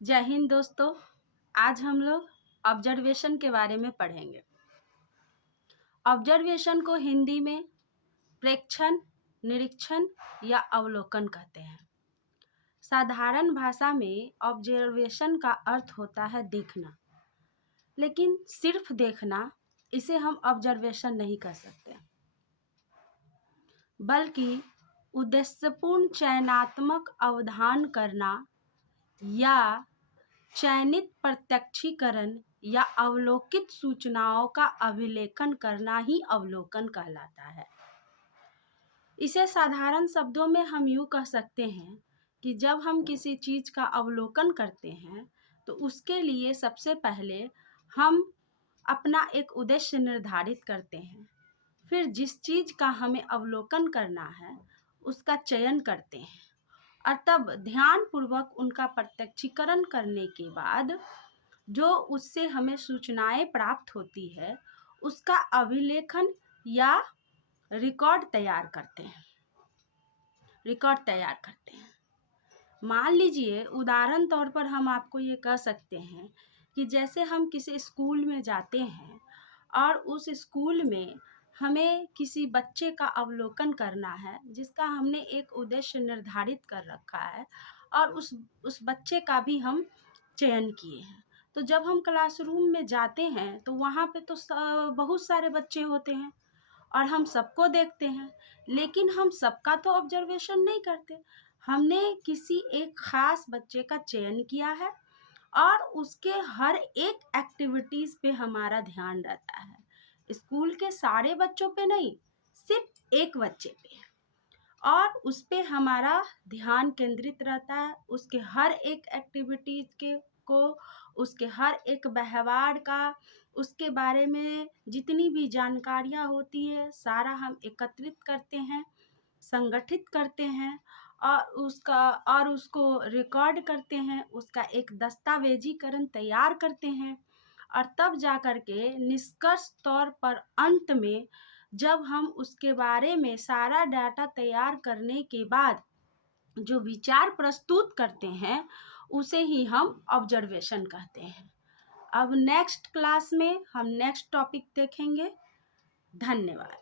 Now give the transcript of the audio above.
जय हिंद दोस्तों। आज हम लोग ऑब्जर्वेशन के बारे में पढ़ेंगे। ऑब्जर्वेशन को हिंदी में प्रेक्षण, निरीक्षण या अवलोकन कहते हैं। साधारण भाषा में ऑब्जर्वेशन का अर्थ होता है देखना, लेकिन सिर्फ देखना इसे हम ऑब्जर्वेशन नहीं कर सकते, बल्कि उद्देश्यपूर्ण चयनात्मक अवधान करना या चयनित प्रत्यक्षीकरण या अवलोकित सूचनाओं का अभिलेखन करना ही अवलोकन कहलाता है। इसे साधारण शब्दों में हम यूँ कह सकते हैं कि जब हम किसी चीज़ का अवलोकन करते हैं तो उसके लिए सबसे पहले हम अपना एक उद्देश्य निर्धारित करते हैं, फिर जिस चीज़ का हमें अवलोकन करना है उसका चयन करते हैं और तब ध्यानपूर्वक उनका प्रत्यक्षीकरण करने के बाद जो उससे हमें सूचनाएं प्राप्त होती है उसका अभिलेखन या रिकॉर्ड तैयार करते हैं। मान लीजिए, उदाहरण तौर पर हम आपको ये कह सकते हैं कि जैसे हम किसी स्कूल में जाते हैं और उस स्कूल में हमें किसी बच्चे का अवलोकन करना है जिसका हमने एक उद्देश्य निर्धारित कर रखा है और उस बच्चे का भी हम चयन किए हैं। तो जब हम क्लासरूम में जाते हैं तो वहाँ पे तो बहुत सारे बच्चे होते हैं और हम सबको देखते हैं, लेकिन हम सबका तो ऑब्जर्वेशन नहीं करते। हमने किसी एक ख़ास बच्चे का चयन किया है और उसके हर एक एक्टिविटीज़ पे हमारा ध्यान रहता है। स्कूल के सारे बच्चों पे नहीं, सिर्फ एक बच्चे पे, और उस पे हमारा ध्यान केंद्रित रहता है। उसके हर एक एक्टिविटीज़ उसके हर एक व्यवहार का, उसके बारे में जितनी भी जानकारियाँ होती है सारा हम एकत्रित करते हैं, संगठित करते हैं और उसको रिकॉर्ड करते हैं, उसका एक दस्तावेजीकरण तैयार करते हैं और तब जा कर के निष्कर्ष तौर पर अंत में जब हम उसके बारे में सारा डाटा तैयार करने के बाद जो विचार प्रस्तुत करते हैं उसे ही हम ऑब्जर्वेशन कहते हैं। अब नेक्स्ट क्लास में हम नेक्स्ट टॉपिक देखेंगे। धन्यवाद।